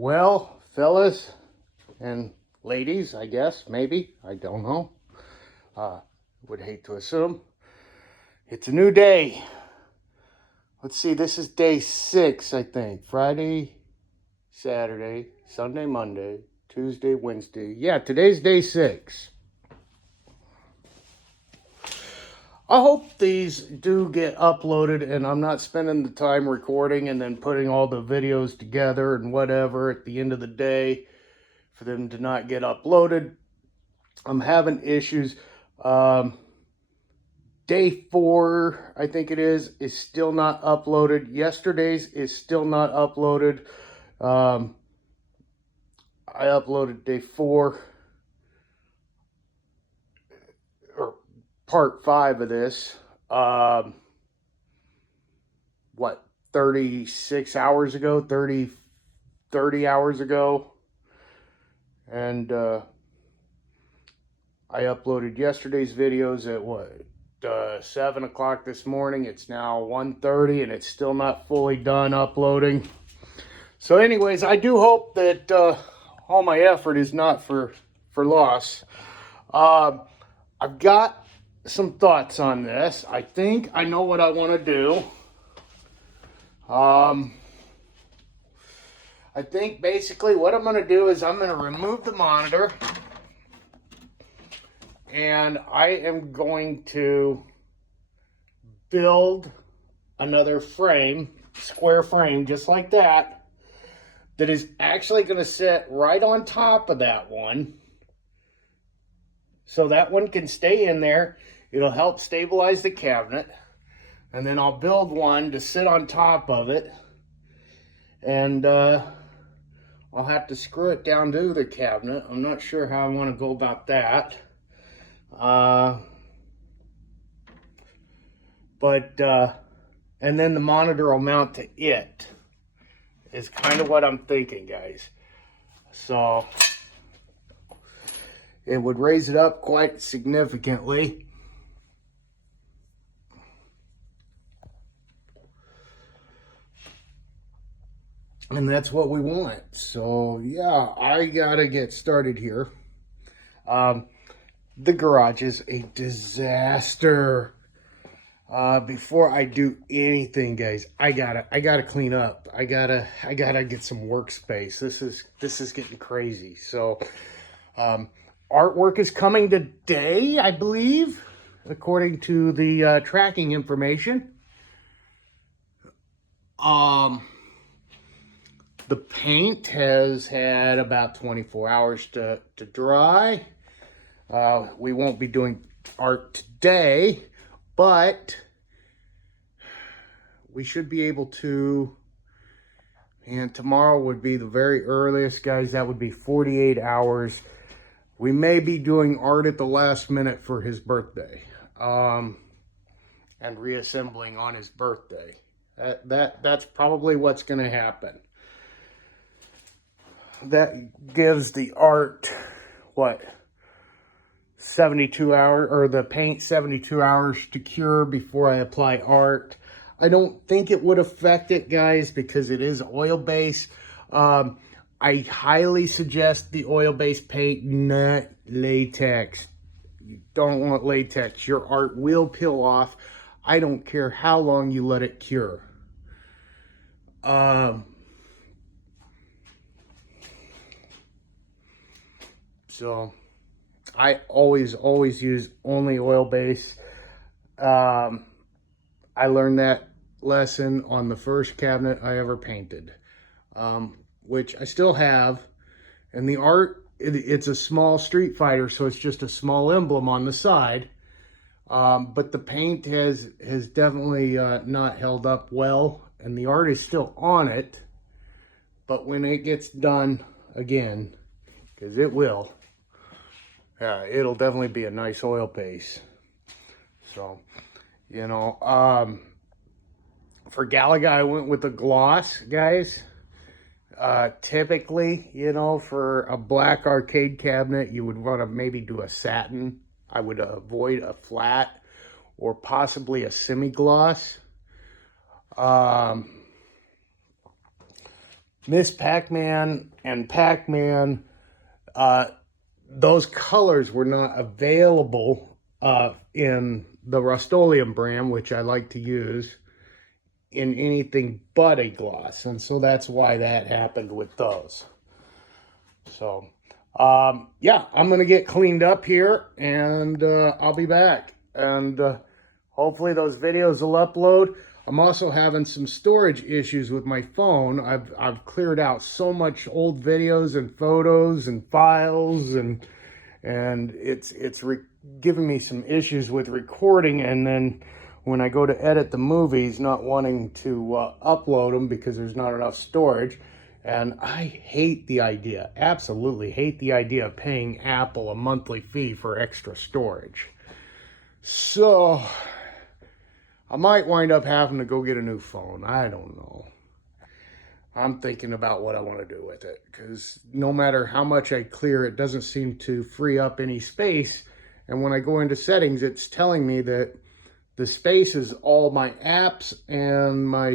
Well, fellas and ladies, I guess, maybe, I don't know. Would hate to assume. It's a new day. Let's see, this is day 6, I think. Friday, Saturday, Sunday, Monday, Tuesday, Wednesday. Yeah, today's day 6. I hope these do get uploaded and I'm not spending the time recording and then putting all the videos together and whatever at the end of the day for them to not get uploaded. I'm having issues. Day 4, I think it is still not uploaded. Yesterday's is still not uploaded. I uploaded day 4, or part 5 of this. 36 hours ago, 30 hours ago. And I uploaded yesterday's videos at 7 o'clock this morning. It's now 1:30 and it's still not fully done uploading. So anyways, I do hope that all my effort is not for loss. I've got some thoughts on this. I think I know what I want to do. I think basically what I'm going to do is I'm going to remove the monitor and I am going to build another frame, square frame, just like that is actually going to sit right on top of that one. So that one can stay in there. It'll help stabilize the cabinet. And then I'll build one to sit on top of it. And I'll have to screw it down to the cabinet. I'm not sure how I want to go about that. And then the monitor will mount to it. Is kind of what I'm thinking, guys. So it would raise it up quite significantly. And that's what we want. So yeah, I gotta get started here. The garage is a disaster. Before I do anything, guys, I gotta clean up. I gotta get some workspace. This is getting crazy. So artwork is coming today, I believe, according to the tracking information. The paint has had about 24 hours to dry. We won't be doing art today, but we should be able to, and tomorrow would be the very earliest, guys. That would be 48 hours. We may be doing art at the last minute for his birthday, and reassembling on his birthday. That's probably what's going to happen. That gives the art, 72 hours, or the paint 72 hours to cure before I apply art. I don't think it would affect it, guys, because it is oil-based. I highly suggest the oil-based paint, not latex. You don't want latex. Your art will peel off. I don't care how long you let it cure. So I always use only oil base. I learned that lesson on the first cabinet I ever painted, which I still have. And the art, it's a small Street Fighter, so it's just a small emblem on the side. But the paint has definitely not held up well, and the art is still on it. But when it gets done again, because it will, it'll definitely be a nice oil base. So, you know, for Galaga, I went with the gloss, guys. Typically, you know, for a black arcade cabinet, you would want to maybe do a satin. I would avoid a flat or possibly a semi-gloss. Miss Pac Man and Pac Man, those colors were not available in the Rust-Oleum brand, which I like to use, in anything but a gloss. And so that's why that happened with those. So, yeah, I'm going to get cleaned up here, and I'll be back. And hopefully those videos will upload. I'm also having some storage issues with my phone. I've cleared out so much old videos and photos and files, and it's giving me some issues with recording. And then when I go to edit the movies, not wanting to upload them because there's not enough storage. And I hate the idea, absolutely hate the idea of paying Apple a monthly fee for extra storage. So I might wind up having to go get a new phone. I don't know. I'm thinking about what I want to do with it, because no matter how much I clear, it doesn't seem to free up any space. And when I go into settings, it's telling me that the space is all my apps and my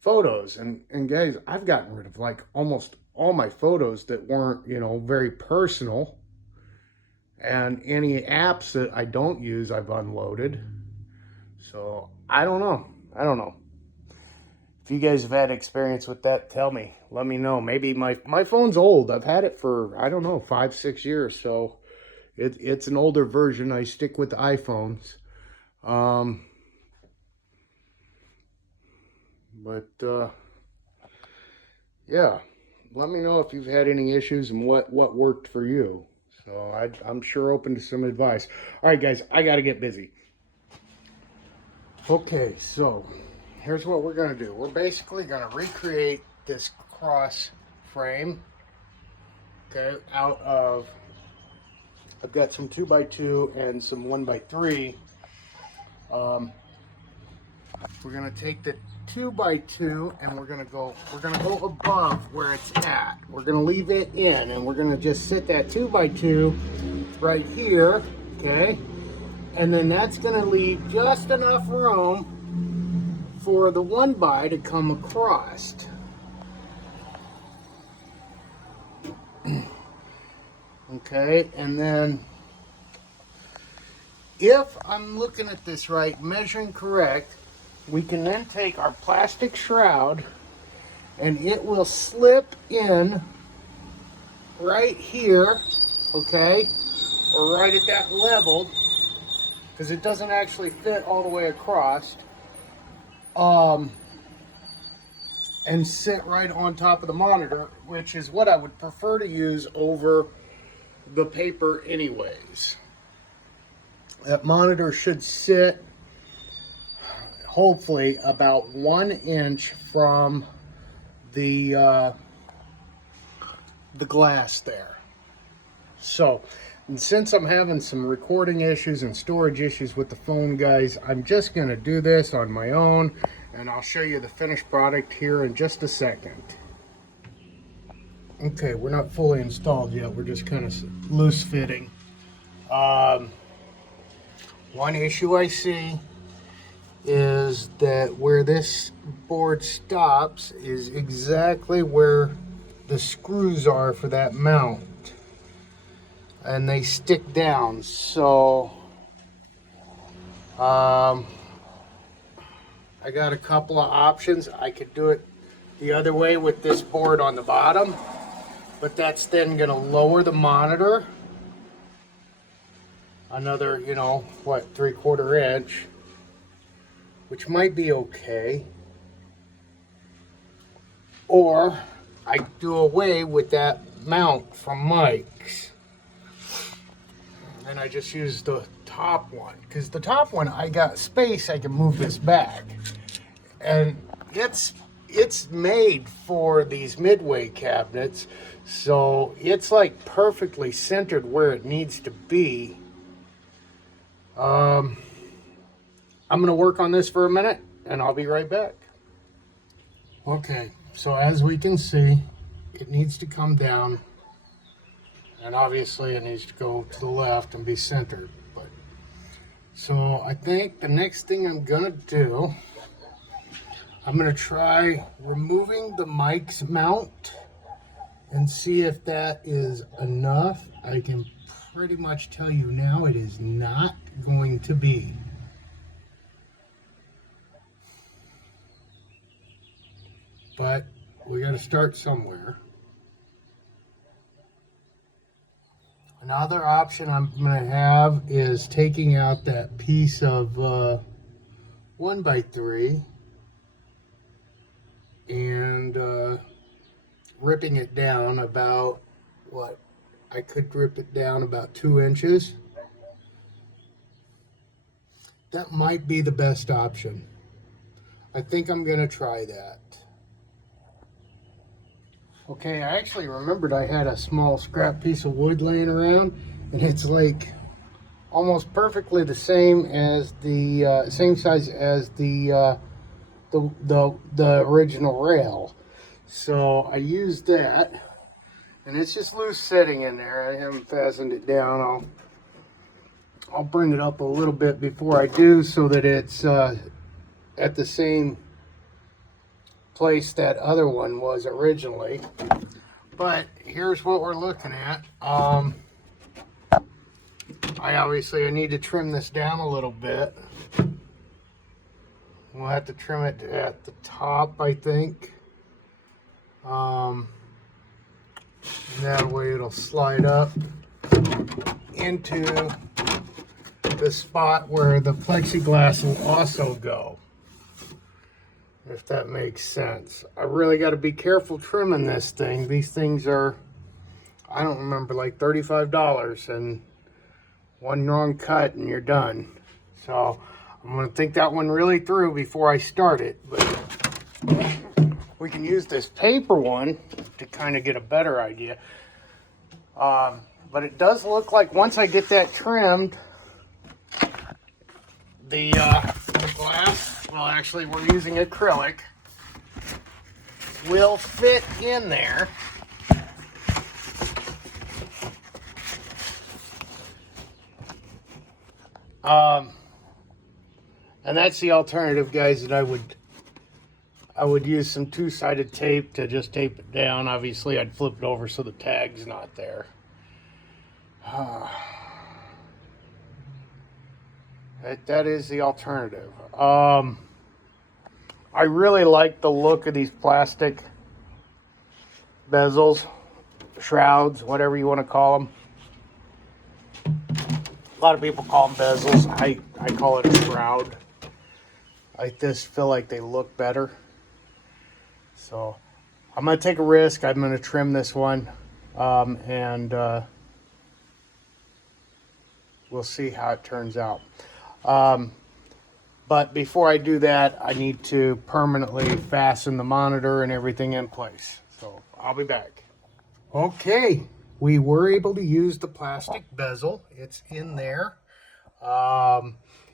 photos. And guys, I've gotten rid of like almost all my photos that weren't, you know, very personal. And any apps that I don't use, I've unloaded. So I don't know. If you guys have had experience with that, tell me. Let me know. Maybe my phone's old. I've had it for, I don't know, 5-6 years. So it's an older version. I stick with iPhones. Yeah, let me know if you've had any issues and what worked for you. So I'm sure open to some advice. All right, guys, I got to get busy. Okay, so here's what we're going to do. We're basically going to recreate this cross frame, okay, out of, I've got some 2x2 and some 1x3. We're going to take the 2x2 and we're going to go above where it's at. We're going to leave it in, and we're going to just sit that 2x2 right here, okay? And then that's going to leave just enough room for the 1x to come across. Okay, and then if I'm looking at this right, measuring correct, we can then take our plastic shroud and it will slip in right here, okay, or right at that level, because it doesn't actually fit all the way across, and sit right on top of the monitor, which is what I would prefer to use over the paper anyways. That monitor should sit hopefully about 1 inch from the glass there. So, and since I'm having some recording issues and storage issues with the phone, guys, I'm just going to do this on my own, and I'll show you the finished product here in just a second. Okay, we're not fully installed yet. We're just kind of loose fitting. One issue I see is that where this board stops is exactly where the screws are for that mount, and they stick down. So I got a couple of options. I could do it the other way with this board on the bottom, but that's then going to lower the monitor another, you know, what, 3/4 inch, which might be okay. Or I do away with that mount from Mike's, and I just use the top one, because the top one, I got space, I can move this back, and it's made for these midway cabinets, so it's like perfectly centered where it needs to be. I'm gonna work on this for a minute and I'll be right back. Okay, so as we can see, it needs to come down, and obviously it needs to go to the left and be centered. But so I think the next thing I'm gonna do I'm going to try removing the mic's mount and see if that is enough. I can pretty much tell you now it is not going to be. But we got to start somewhere. Another option I'm going to have is taking out that piece of 1x3 and ripping it down about, what, I could rip it down about 2 inches. That might be the best option. I think I'm going to try that. Okay, I actually remembered I had a small scrap piece of wood laying around, and it's like almost perfectly the same as the same size as the original rail. So I used that, and it's just loose sitting in there. I haven't fastened it down. I'll bring it up a little bit before I do, so that it's at the same place that other one was originally. But here's what we're looking at. I need to trim this down a little bit. We'll have to trim it at the top, I think. And that way it'll slide up into the spot where the plexiglass will also go, if that makes sense. I really got to be careful trimming this thing. These things are, I don't remember, like $35, and one wrong cut and you're done. So I'm going to think that one really through before I start it. But we can use this paper one to kind of get a better idea. But it does look like once I get that trimmed, the glass, well, actually we're using acrylic, will fit in there. And that's the alternative, guys, that I would use some two-sided tape to just tape it down. Obviously, I'd flip it over so the tag's not there. That is the alternative. I really like the look of these plastic bezels, shrouds, whatever you want to call them. A lot of people call them bezels. I call it a shroud. I just feel like they look better. So I'm going to take a risk. I'm going to trim this one. And we'll see how it turns out. But before I do that, I need to permanently fasten the monitor and everything in place. So I'll be back. Okay, we were able to use the plastic bezel. It's in there.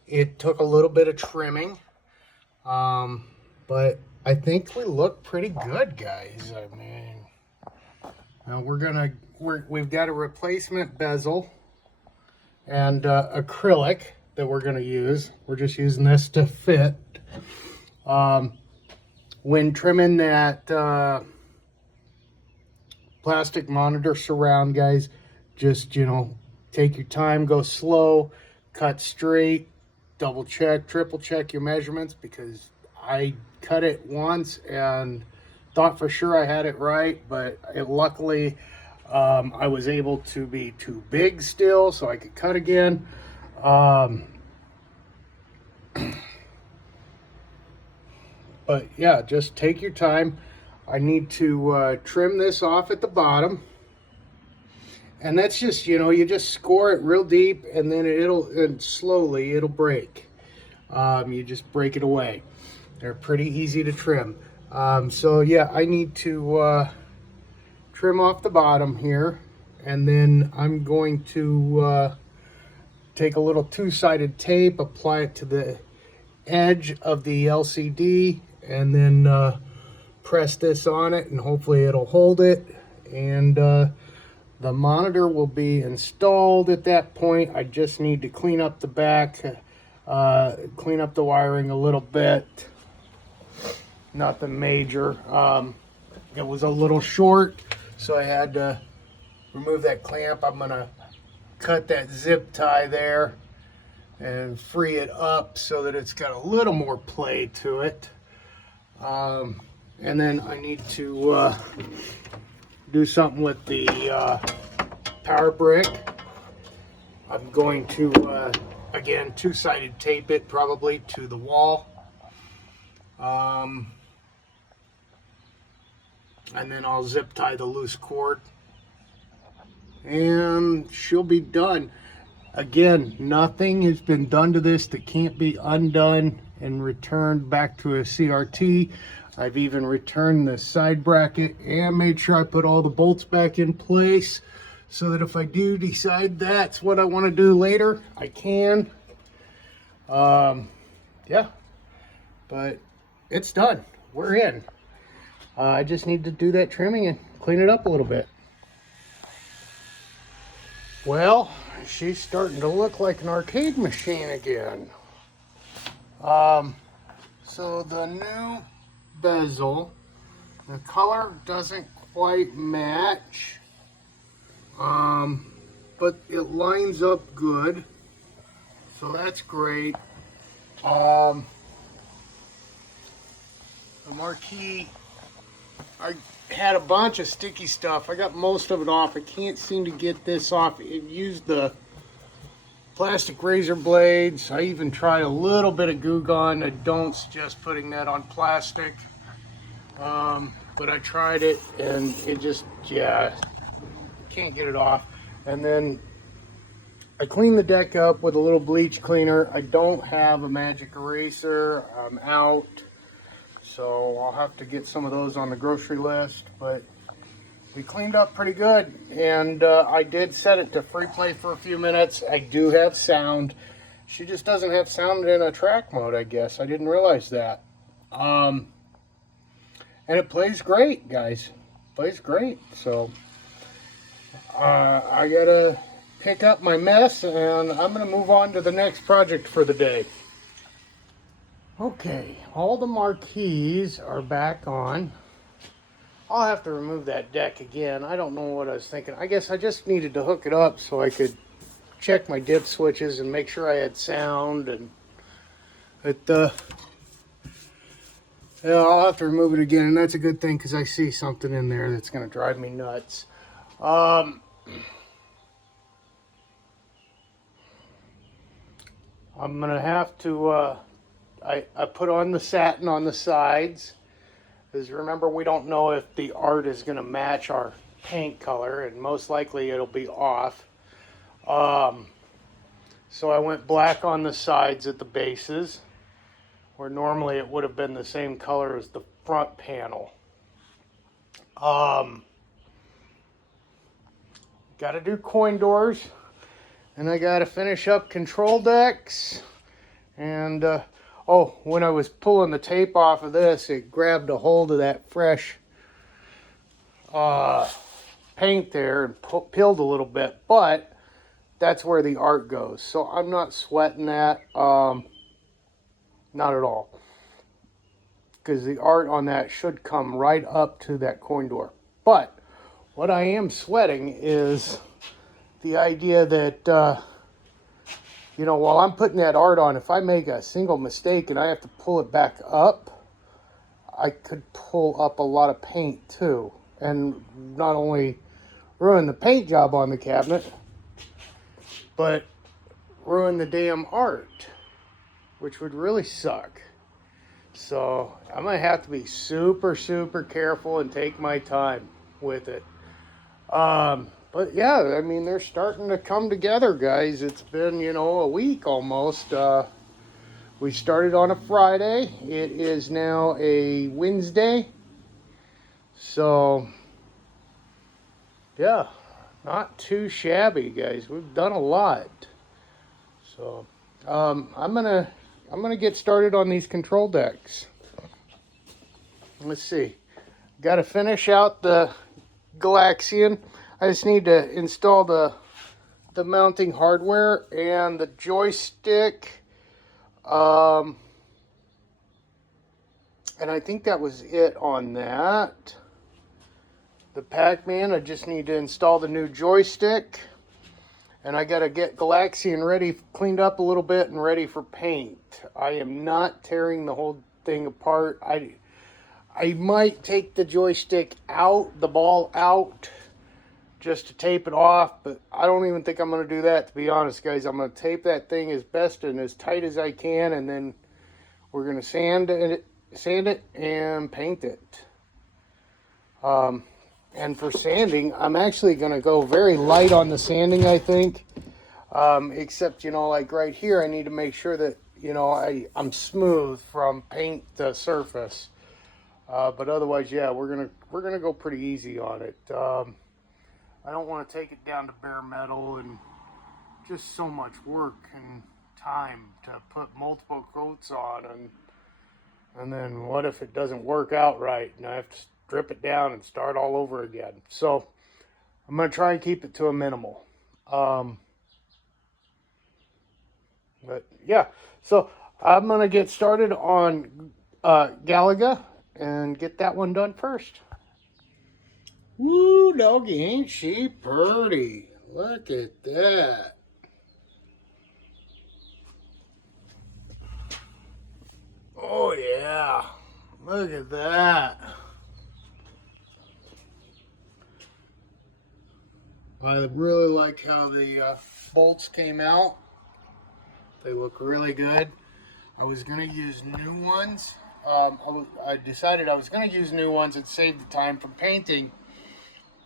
It took a little bit of trimming, but I think we look pretty good, guys. I mean, now we've got a replacement bezel and acrylic that we're going to use. We're just using this to fit. When trimming that plastic monitor surround, guys, just, take your time, go slow, cut straight, double check, triple check your measurements, because I cut it once and thought for sure I had it right, but luckily I was able to be too big still, so I could cut again. But yeah, just take your time. I need to trim this off at the bottom, and that's just, you just score it real deep, and then slowly it'll break. You just break it away. They're pretty easy to trim. So yeah, I need to trim off the bottom here, and then I'm going to take a little two-sided tape, apply it to the edge of the LCD, and then press this on it, and hopefully it'll hold it. And the monitor will be installed at that point. I just need to clean up the back, clean up the wiring a little bit. nothing major. It was a little short, so I had to remove that clamp. I'm gonna cut that zip tie there and free it up so that it's got a little more play to it. And then I need to do something with the power brick. I'm going to, again, two-sided tape it probably to the wall. And then I'll zip tie the loose cord. And she'll be done. Again, nothing has been done to this that can't be undone and returned back to a CRT. I've even returned the side bracket and made sure I put all the bolts back in place so that if I do decide that's what I want to do later, I can. Yeah, but it's done. We're in. I just need to do that trimming and clean it up a little bit. Well, she's starting to look like an arcade machine again. So the new bezel, the color doesn't quite match, but it lines up good, so that's great. The marquee, I had a bunch of sticky stuff. I got most of it off. I can't seem to get this off. It used the plastic razor blades. I even tried a little bit of Goo Gone. I don't suggest putting that on plastic. But I tried it and it just, yeah, can't get it off. And then I cleaned the deck up with a little bleach cleaner. I don't have a magic eraser. I'm out. So I'll have to get some of those on the grocery list, but we cleaned up pretty good. And I did set it to free play for a few minutes. I do have sound. She just doesn't have sound in a track mode, I guess. I didn't realize that. And it plays great, guys. Plays great. So I gotta pick up my mess and I'm gonna move on to the next project for the day. Okay, all the marquees are back on. I'll have to remove that deck again. I don't know what I was thinking. I guess I just needed to hook it up so I could check my dip switches and make sure I had sound. And yeah, I'll have to remove it again, and that's a good thing because I see something in there that's going to drive me nuts. I'm going to have to... I put on the satin on the sides, because remember, we don't know if the art is going to match our paint color, and most likely it'll be off. So I went black on the sides at the bases, where normally it would have been the same color as the front panel. Got to do coin doors, and I got to finish up control decks, and oh, when I was pulling the tape off of this, it grabbed a hold of that fresh paint there and peeled a little bit, but that's where the art goes. So I'm not sweating that, not at all. Because the art on that should come right up to that coin door. But what I am sweating is the idea that you know, while I'm putting that art on, if I make a single mistake and I have to pull it back up, I could pull up a lot of paint too. And not only ruin the paint job on the cabinet, but ruin the damn art, which would really suck. So I'm going to have to be super, super careful and take my time with it. But yeah, I mean, they're starting to come together, guys. It's been, you know, a week almost. We started on a Friday. It is now a Wednesday. So, yeah, not too shabby, guys. We've done a lot. So, I'm gonna get started on these control decks. Let's see. Got to finish out the Galaxian. I just need to install the mounting hardware and the joystick. And I think that was it on that. The Pac Man, I just need to install the new joystick. And I got to get Galaxian ready, cleaned up a little bit and ready for paint. I am not tearing the whole thing apart. I might take the joystick out, the ball out, just to tape it off, but I don't even think I'm going to do that, to be honest, guys. I'm going to tape that thing as best and as tight as I can, and then we're going to sand it and paint it. And for sanding, I'm actually going to go very light on the sanding, I think. Except, you know, like right here, I need to make sure that, you know, I'm smooth from paint to surface. But otherwise, yeah, we're gonna go pretty easy on it. I don't want to take it down to bare metal, and just so much work and time to put multiple coats on, and then what if it doesn't work out right and I have to strip it down and start all over again. So I'm gonna try and keep it to a minimal. But yeah, so I'm gonna get started on Galaga and get that one done first. Woo, doggy, ain't she pretty? Look at that. Oh yeah, look at that. I really like how the bolts came out. They look really good. I was going to use new ones. I decided I was going to use new ones and save the time from painting.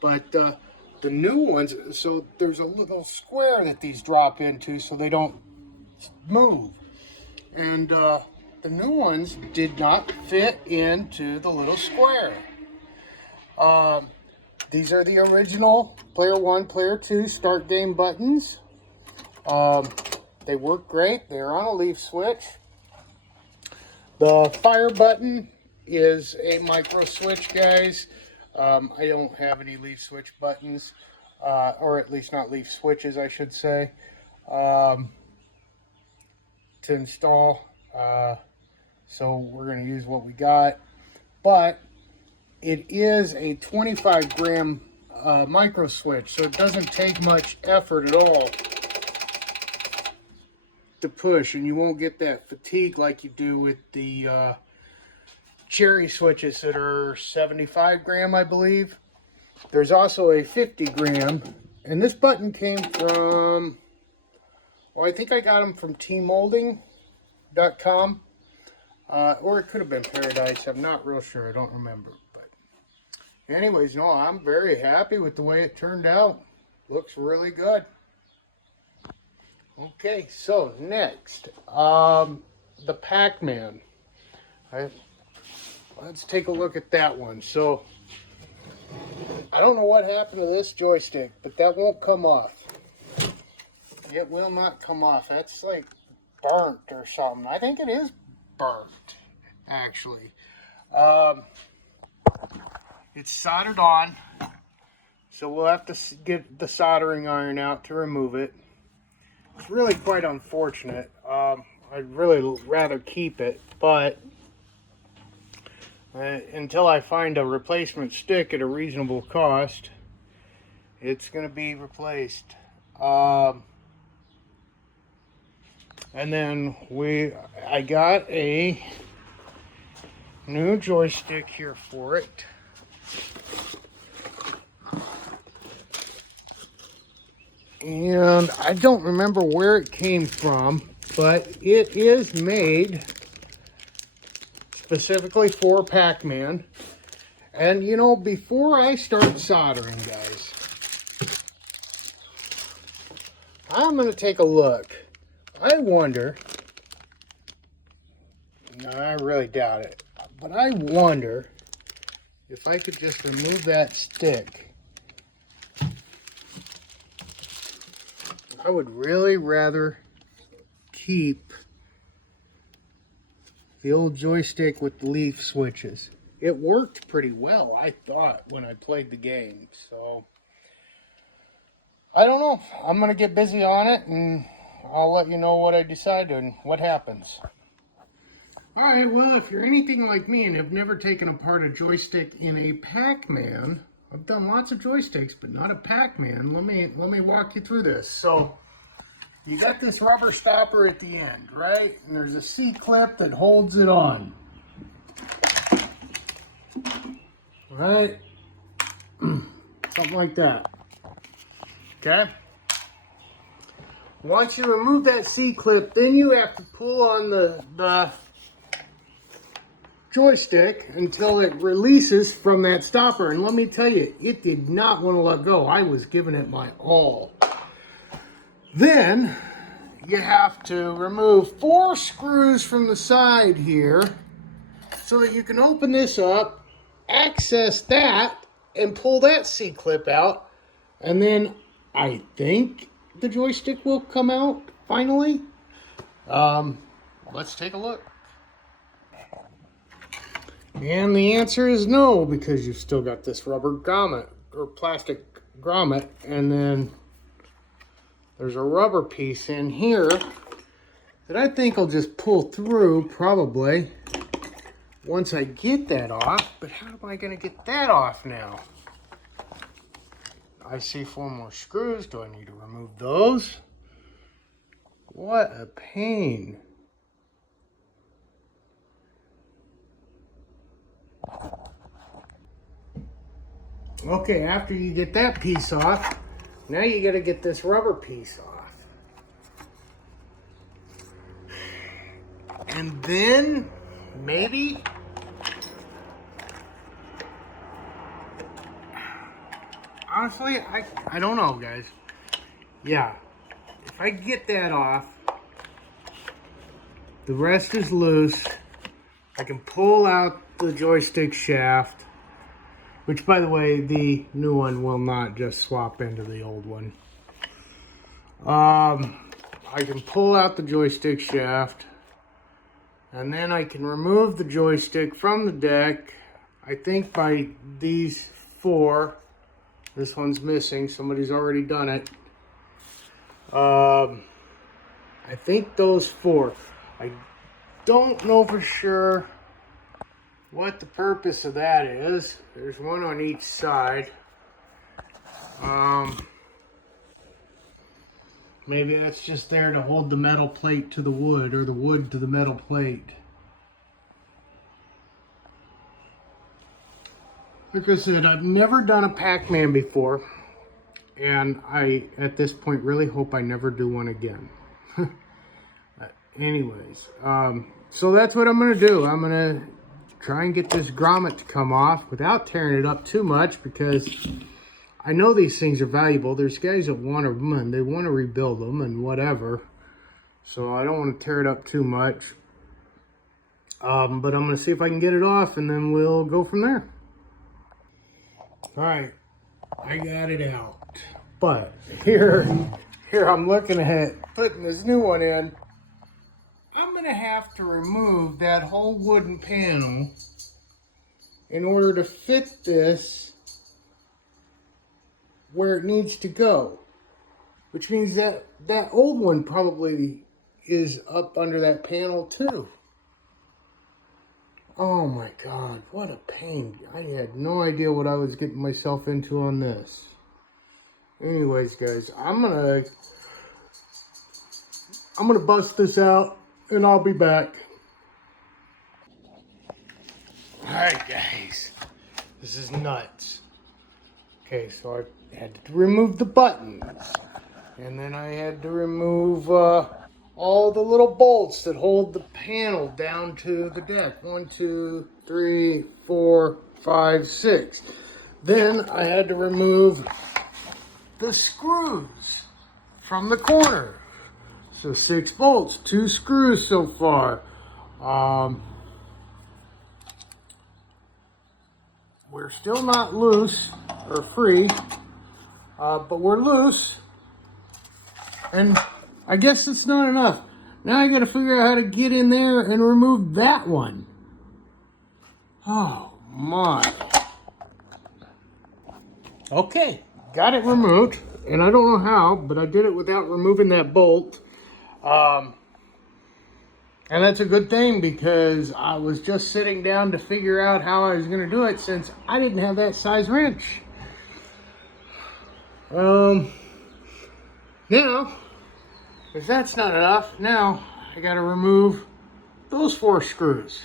But the new ones, so there's a little square that these drop into so they don't move. And the new ones did not fit into the little square. These are the original Player 1, Player 2 Start Game buttons. They work great. They're on a leaf switch. The fire button is a micro switch, guys. I don't have any leaf switch buttons, or at least not leaf switches, I should say, to install. So we're going to use what we got. But it is a 25 gram micro switch, so it doesn't take much effort at all to push, and you won't get that fatigue like you do with the cherry switches that are 75 gram, I believe. There's also a 50 gram, and this button came from, well, I think I got them from tmolding.com, or it could have been Paradise. I'm not real sure. I don't remember. But anyways, no, I'm very happy with the way it turned out. Looks really good. Okay, so next, the Pac Man. Let's take a look at that one. So, I don't know what happened to this joystick, but that won't come off. It will not come off. That's like burnt or something. I think it is burnt, actually. It's soldered on, so we'll have to get the soldering iron out to remove it. It's really quite unfortunate. I'd really rather keep it, but until I find a replacement stick at a reasonable cost, it's going to be replaced. And then I got a new joystick here for it. And I don't remember where it came from, but it is made specifically for Pac Man. And you know, before I start soldering, guys, I'm going to take a look. I wonder, no, I really doubt it, but I wonder if I could just remove that stick. I would really rather keep the old joystick with the leaf switches. It worked pretty well, I thought, when I played the game. So, I don't know. I'm going to get busy on it, and I'll let you know what I decide and what happens. All right, well, if you're anything like me and have never taken apart a joystick in a Pac Man, I've done lots of joysticks, but not a Pac Man. Let me walk you through this. So you got this rubber stopper at the end, right? And there's a C-clip that holds it on. Right? Something like that. Okay? Once you remove that C-clip, then you have to pull on the joystick until it releases from that stopper. And let me tell you, it did not want to let go. I was giving it my all. Then you have to remove 4 screws from the side here so that you can open this up, access that, and pull that C-clip out. And then I think the joystick will come out finally. Let's take a look. And the answer is no, because you've still got this rubber grommet or plastic grommet, and then there's a rubber piece in here that I think I'll just pull through probably once I get that off. But how am I going to get that off now? I see 4 more screws. Do I need to remove those? What a pain. Okay, after you get that piece off, now you got to get this rubber piece off. And then maybe honestly, I don't know, guys. Yeah, if I get that off, the rest is loose. I can pull out the joystick shaft, which, by the way, the new one will not just swap into the old one. I can pull out the joystick shaft, and then I can remove the joystick from the deck. I think by these 4, this one's missing. Somebody's already done it. I think those 4. I don't know for sure what the purpose of that is. There's one on each side. Maybe that's just there to hold the metal plate to the wood, or the wood to the metal plate. Like I said, I've never done a Pac Man before, and I, at this point, really hope I never do one again. Anyways, so that's what I'm going to do. I'm going to try and get this grommet to come off without tearing it up too much, because I know these things are valuable. There's guys that want them and they want to rebuild them and whatever. So I don't want to tear it up too much. But I'm going to see if I can get it off, and then we'll go from there. All right, I got it out. But here I'm looking at putting this new one in. I'm going to have to remove that whole wooden panel in order to fit this where it needs to go. Which means that that old one probably is up under that panel too. Oh my God, what a pain. I had no idea what I was getting myself into on this. Anyways, guys, I'm gonna bust this out, and I'll be back. Alright, guys. This is nuts. Okay, so I had to remove the buttons. And then I had to remove all the little bolts that hold the panel down to the deck. 1, 2, 3, 4, 5, 6. Then I had to remove the screws from the corner. So 6 bolts, 2 screws so far. We're still not loose or free, but we're loose. And I guess it's not enough. Now I gotta figure out how to get in there and remove that one. Oh my. Okay, got it removed. And I don't know how, but I did it without removing that bolt. And that's a good thing because I was just sitting down to figure out how I was going to do it since I didn't have that size wrench. Now, if that's not enough, now I got to remove those 4 screws.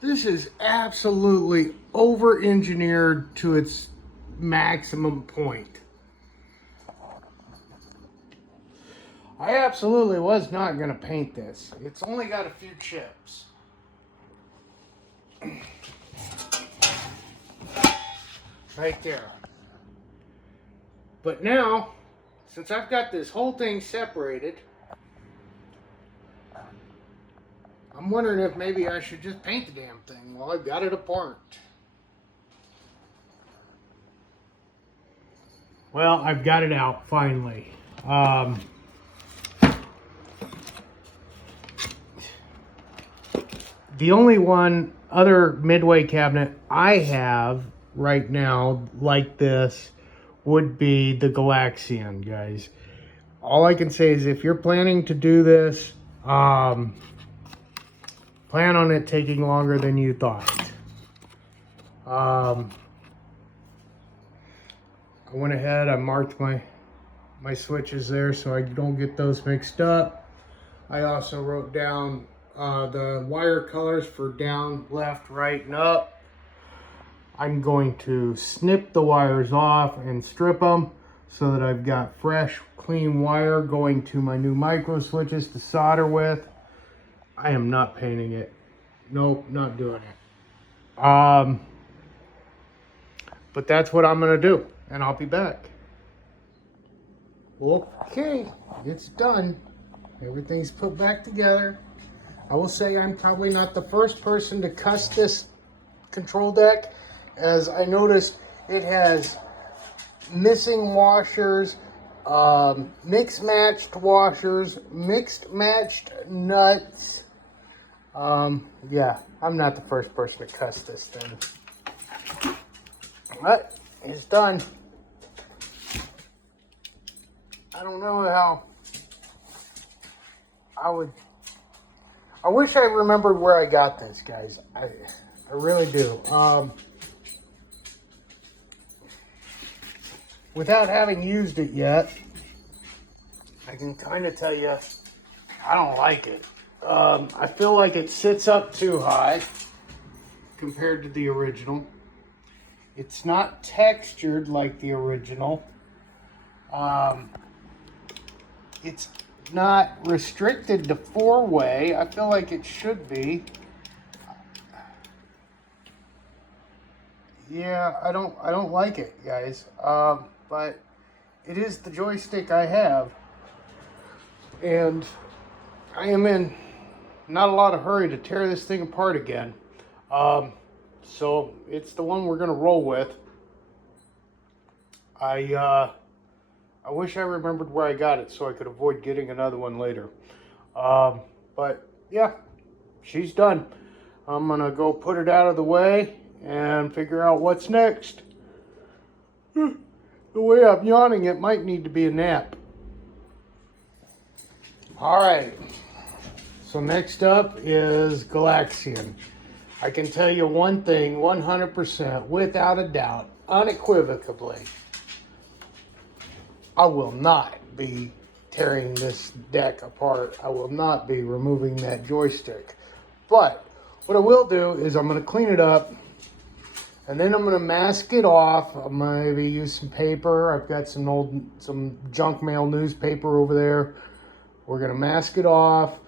This is absolutely over-engineered to its maximum point. I absolutely was not going to paint this. It's only got a few chips. Right there. But now, since I've got this whole thing separated, I'm wondering if maybe I should just paint the damn thing while I've got it apart. Well, I've got it out finally. The only one other Midway cabinet I have right now like this would be the Galaxian, guys. All I can say is if you're planning to do this, plan on it taking longer than you thought. I went ahead, I marked my switches there so I don't get those mixed up. I also wrote down the wire colors for down, left, right, and up. I'm going to snip the wires off and strip them so that I've got fresh, clean wire going to my new micro switches to solder with. I am not painting it. Nope, not doing it. But that's what I'm gonna do, and I'll be back. Okay, it's done. Everything's put back together. I will say I'm probably not the first person to cuss this control deck, as I noticed it has missing washers, mixed matched washers, mixed matched nuts. Yeah, I'm not the first person to cuss this thing. But it's done. I don't know how I wish I remembered where I got this, guys. I really do. Without having used it yet, I can kind of tell you I don't like it. I feel like it sits up too high compared to the original. It's not textured like the original. It's not restricted to 4-way. I feel like it should be. Yeah, I don't like it, guys. But it is the joystick I have, and I am in not a lot of hurry to tear this thing apart again. So it's the one we're gonna roll with. I wish I remembered where I got it so I could avoid getting another one later. But yeah, she's done. I'm gonna go put it out of the way and figure out what's next. The way I'm yawning, it might need to be a nap. All right, so next up is Galaxian. I can tell you one thing, 100%, without a doubt, unequivocally, I will not be tearing this deck apart. I will not be removing that joystick. But what I will do is I'm going to clean it up, and then I'm going to mask it off. I'll maybe use some paper. I've got some junk mail newspaper over there. We're going to mask it off.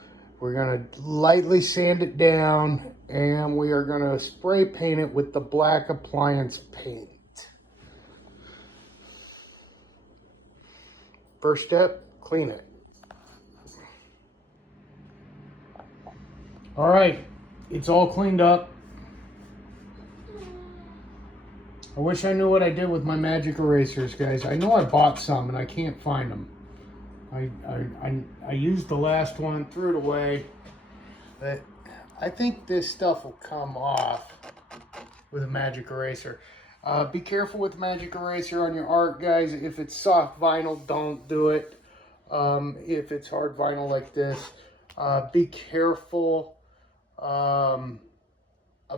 We're going to lightly sand it down, and we are going to spray paint it with the black appliance paint. First step, clean it. All right, it's all cleaned up. I wish I knew what I did with my magic erasers, guys. I know I bought some and I can't find them. I used the last one, threw it away, but I think this stuff will come off with a magic eraser. Be careful with the magic eraser on your art, guys. If it's soft vinyl, don't do it. If it's hard vinyl like this, Be careful. A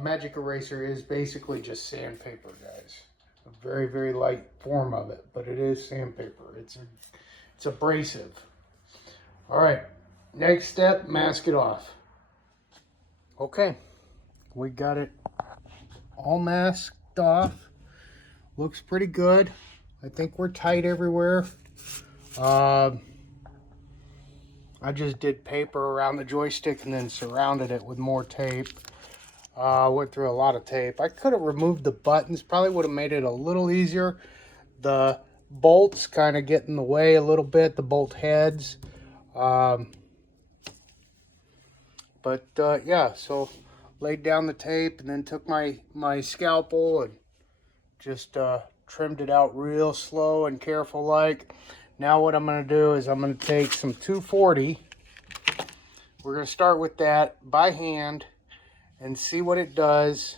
magic eraser is basically just sandpaper, guys. A very, very light form of it, but it is sandpaper. It's abrasive. All right, next step, mask it off. Okay, we got it all masked off. Looks pretty good. I think we're tight everywhere. I just did paper around the joystick and then surrounded it with more tape. Went through a lot of tape. I could have removed the buttons. Probably would have made it a little easier. The bolts kind of get in the way a little bit. The bolt heads. Yeah, so laid down the tape and then took my scalpel and just trimmed it out real slow and careful like. Now what I'm going to do is I'm going to take some 240. We're going to start with that by hand and see what it does.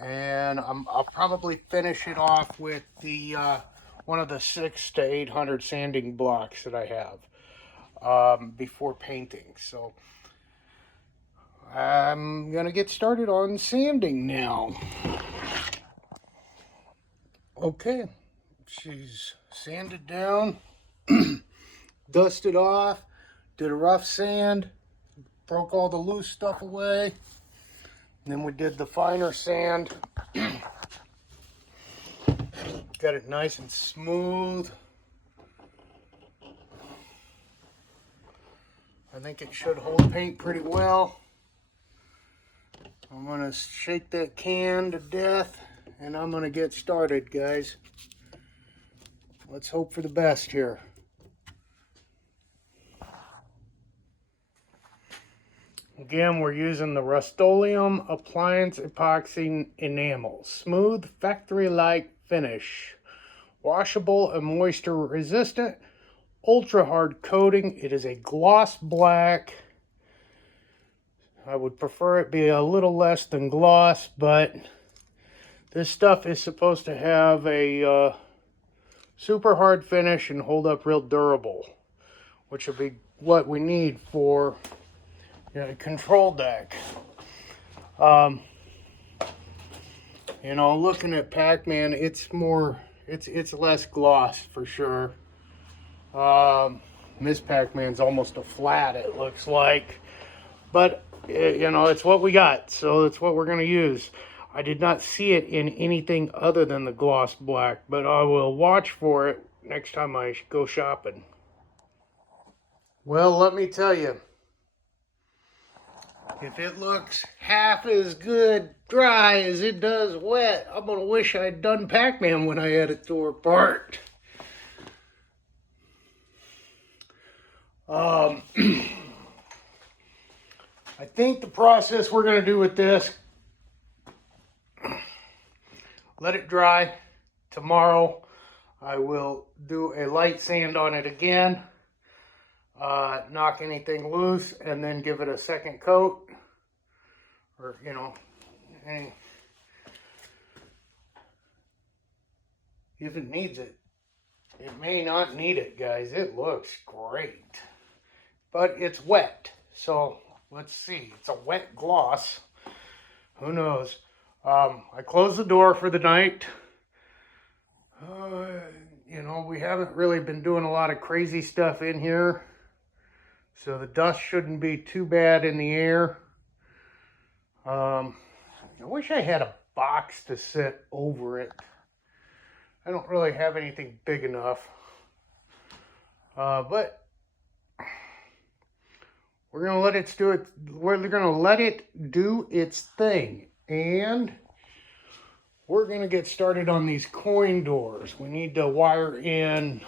And I'll probably finish it off with the one of the 600 to 800 sanding blocks that I have before painting. So I'm going to get started on sanding now. Okay, she's sanded down, dusted off, did a rough sand, broke all the loose stuff away. And then we did the finer sand. Got it nice and smooth. I think it should hold paint pretty well. I'm gonna shake that can to death and I'm gonna get started, guys. Let's hope for the best here. Again, we're using the Rust-Oleum Appliance Epoxy Enamel. Smooth, factory-like finish. Washable and moisture resistant. Ultra hard coating. It is a gloss black. I would prefer it be a little less than gloss, but this stuff is supposed to have a super hard finish and hold up real durable, which will be what we need for a control deck. You know, looking at Pac Man, it's less gloss for sure. Miss Pac Man's almost a flat, it looks like, but you know, it's what we got, so it's what we're going to use. I did not see it in anything other than the gloss black, but I will watch for it next time I go shopping. Well, let me tell you, if it looks half as good dry as it does wet, I'm going to wish I'd done Pac Man when I had it tore apart. I think the process we're going to do with this, let it dry. Tomorrow I will do a light sand on it again, knock anything loose, and then give it a second coat, or you know, if it needs it. It may not need it, guys. It looks great, but it's wet, so let's see. It's a wet gloss. Who knows? I closed the door for the night. You know, we haven't really been doing a lot of crazy stuff in here, so the dust shouldn't be too bad in the air. I wish I had a box to sit over it. I don't really have anything big enough. But we're gonna let it do it. We're gonna let it do its thing, and we're gonna get started on these coin doors. We need to wire in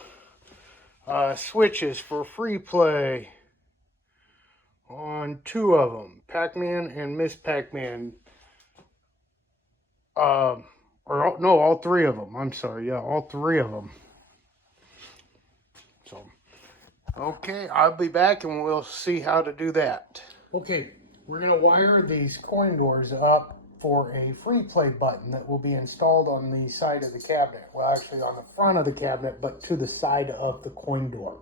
switches for free play on 2 of them, Pac Man and Miss Pac Man. Or no, all 3 of them. I'm sorry, yeah, all 3 of them. So, okay, I'll be back and we'll see how to do that. Okay, we're gonna wire these coin doors up for a free play button that will be installed on the side of the cabinet. Well, actually on the front of the cabinet, but to the side of the coin door.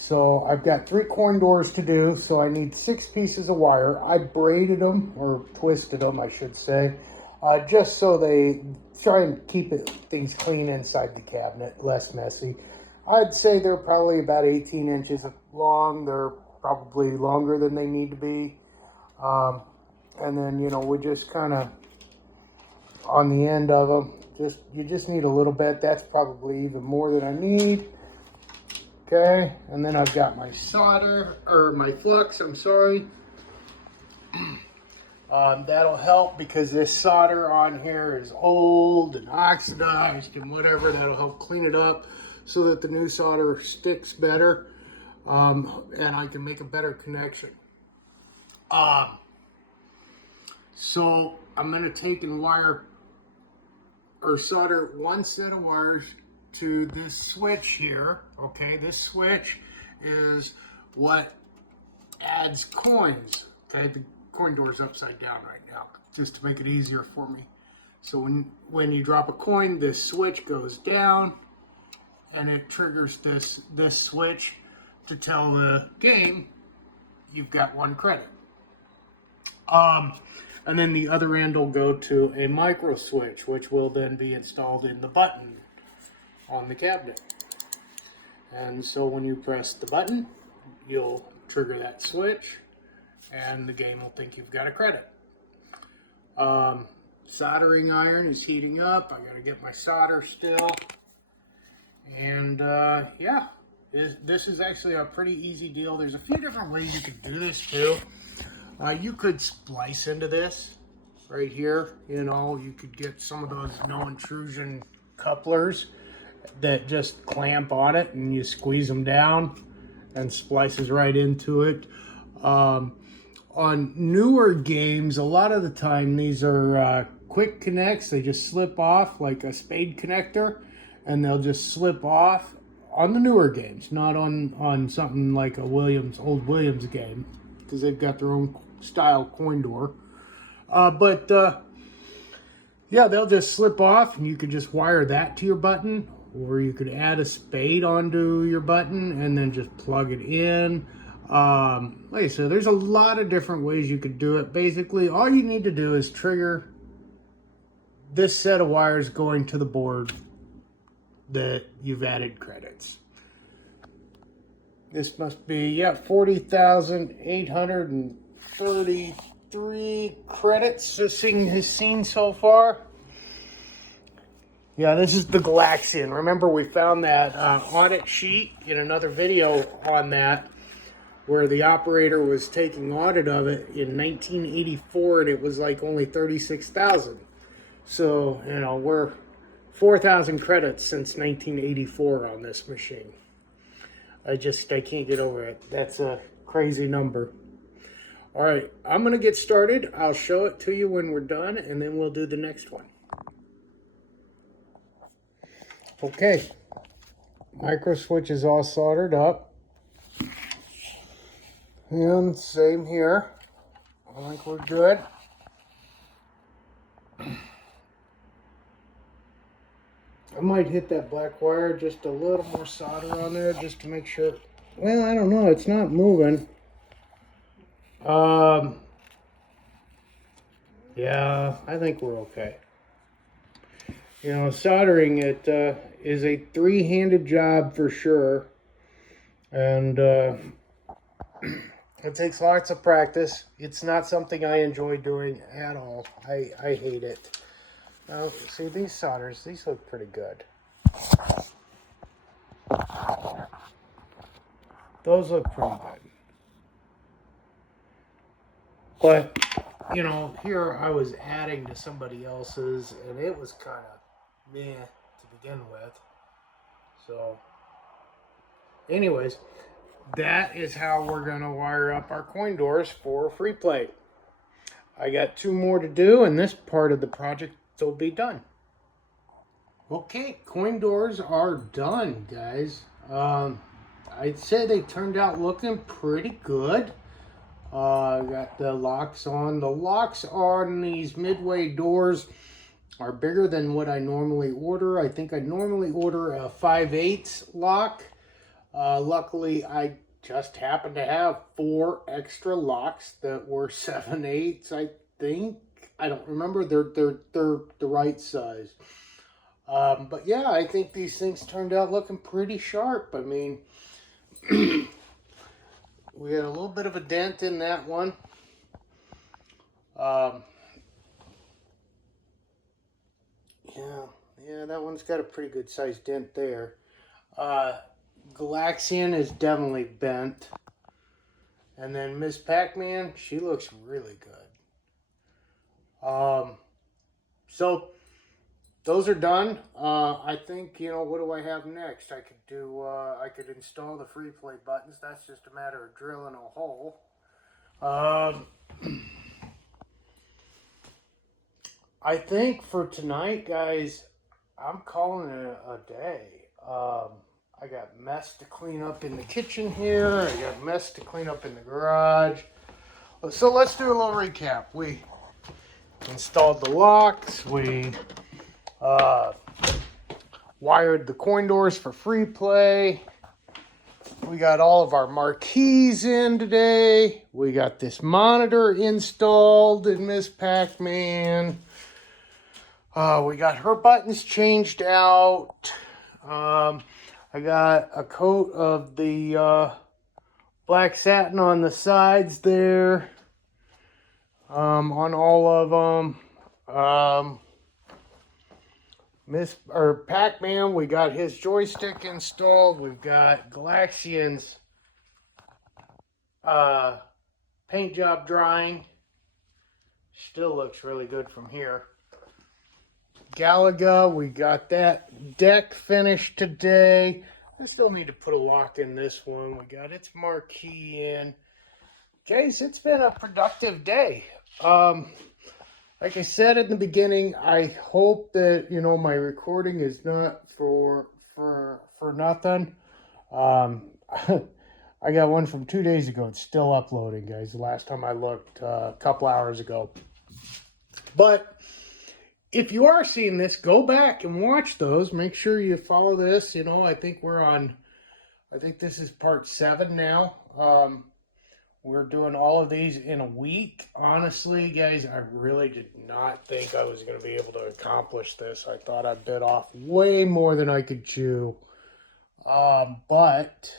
So I've got 3 coin doors to do, so I need 6 pieces of wire. I braided them, or twisted them, I should say, just so they try and keep things clean inside the cabinet, less messy. I'd say they're probably about 18 inches long. They're probably longer than they need to be. And then, you know, we just kind of, on the end of them, you just need a little bit. That's probably even more than I need. Okay, and then I've got my solder, or my flux, I'm sorry. That'll help because this solder on here is old and oxidized and whatever. That'll help clean it up so that the new solder sticks better, and I can make a better connection. So I'm going to take and wire or solder 1 set of wires to this switch here. Okay, this switch is what adds coins. Okay, the coin door is upside down right now, just to make it easier for me. So when you drop a coin, this switch goes down, and it triggers this switch to tell the game you've got 1 credit. And then the other end will go to a micro switch, which will then be installed in the button on the cabinet. And so when you press the button, you'll trigger that switch, and the game will think you've got a credit. Soldering iron is heating up. I gotta get my solder still. And yeah, this is actually a pretty easy deal. There's a few different ways you could do this too. You could splice into this right here. You know, you could get some of those no intrusion couplers that just clamp on it, and you squeeze them down and splices right into it. On newer games, a lot of the time these are quick connects. They just slip off like a spade connector, and they'll just slip off on the newer games, not on something like a old Williams game, because they've got their own style coin door. Yeah, they'll just slip off, and you could just wire that to your button, or you could add a spade onto your button and then just plug it in. Like I said, there's a lot of different ways you could do it. Basically, all you need to do is trigger this set of wires going to the board that you've added credits. This must be, yeah, 40,833 credits this thing has seen so far. Yeah, this is the Galaxian. Remember, we found that audit sheet in another video on that, where the operator was taking audit of it in 1984, and it was like only 36,000. So, you know, we're 4,000 credits since 1984 on this machine. I can't get over it. That's a crazy number. All right, I'm going to get started. I'll show it to you when we're done, and then we'll do the next one. Okay, micro switch is all soldered up. And same here. I think we're good. I might hit that black wire, just a little more solder on there just to make sure. Well, I don't know, it's not moving. Yeah, I think we're okay. You know, soldering it is a 3-handed job for sure. And it takes lots of practice. It's not something I enjoy doing at all. I hate it. Now, see, these solders, these look pretty good. Those look pretty good. But, you know, here I was adding to somebody else's, and it was kind of meh to begin with. So, anyways, that is how we're going to wire up our coin doors for free play. I got 2 more to do, and this part of the project will be done. Okay, coin doors are done, guys. I'd say they turned out looking pretty good. Got the locks on. The locks on these midway doors are bigger than what I normally order. I think I normally order a 5/8 lock. Luckily, I just happened to have 4 extra locks that were 7/8, I think. I don't remember. They're the right size. But yeah, I think these things turned out looking pretty sharp. I mean, we had a little bit of a dent in that one. Yeah, that one's got a pretty good sized dent there. Galaxian is definitely bent. And then Miss Pac Man, she looks really good. So those are done. I think, what do I have next? I could install the free play buttons. That's just a matter of drilling a hole. I think for tonight, guys, I'm calling it a day. I got mess to clean up in the kitchen here. I got mess to clean up in the garage. So let's do a little recap. We installed the locks. We wired the coin doors for free play. We got all of our marquees in today. We got this monitor installed in Miss Pac Man. We got her buttons changed out. I got a coat of the black satin on the sides there. On all of them. Pac Man, we got his joystick installed. We've got Galaxian's paint job drying. Still looks really good from here. Galaga, we got that deck finished today. I still need to put a lock in this one. We got its marquee in. Guys, it's been a productive day. Like I said in the beginning, I hope that, my recording is not for nothing. I got one from 2 days ago. It's still uploading, guys. The last time I looked, a couple hours ago. But if you are seeing this, go back and watch those. Make sure you follow this. I think this is part 7 now. We're doing all of these in a week. Honestly, guys, I really did not think I was going to be able to accomplish this. I thought I bit off way more than I could chew. But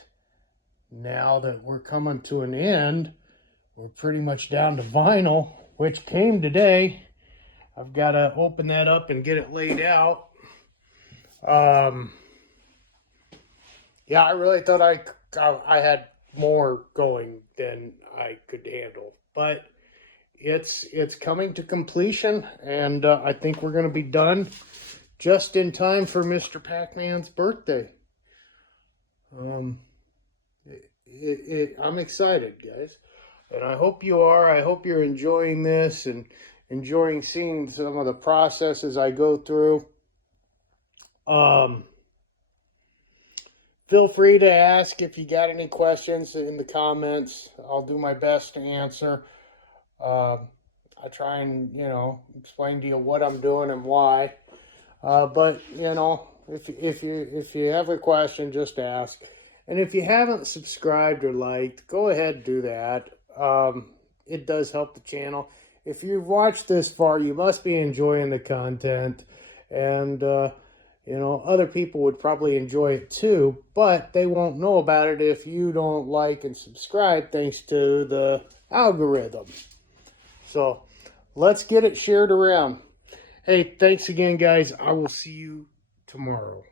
now that we're coming to an end, we're pretty much down to vinyl, which came today. I've got to open that up and get it laid out. Yeah, I really thought I had more going than I could handle, but it's coming to completion, and I think we're going to be done just in time for Mr. Pac Man's birthday. I'm excited, guys, and I hope you are. I hope you're enjoying this and enjoying seeing some of the processes I go through. Feel free to ask if you got any questions in the comments. I'll do my best to answer. I try and, explain to you what I'm doing and why. But, if you have a question, just ask. And if you haven't subscribed or liked, go ahead and do that. It does help the channel. If you've watched this far, you must be enjoying the content. And, other people would probably enjoy it too, but they won't know about it if you don't like and subscribe thanks to the algorithm. So let's get it shared around. Hey, thanks again, guys. I will see you tomorrow.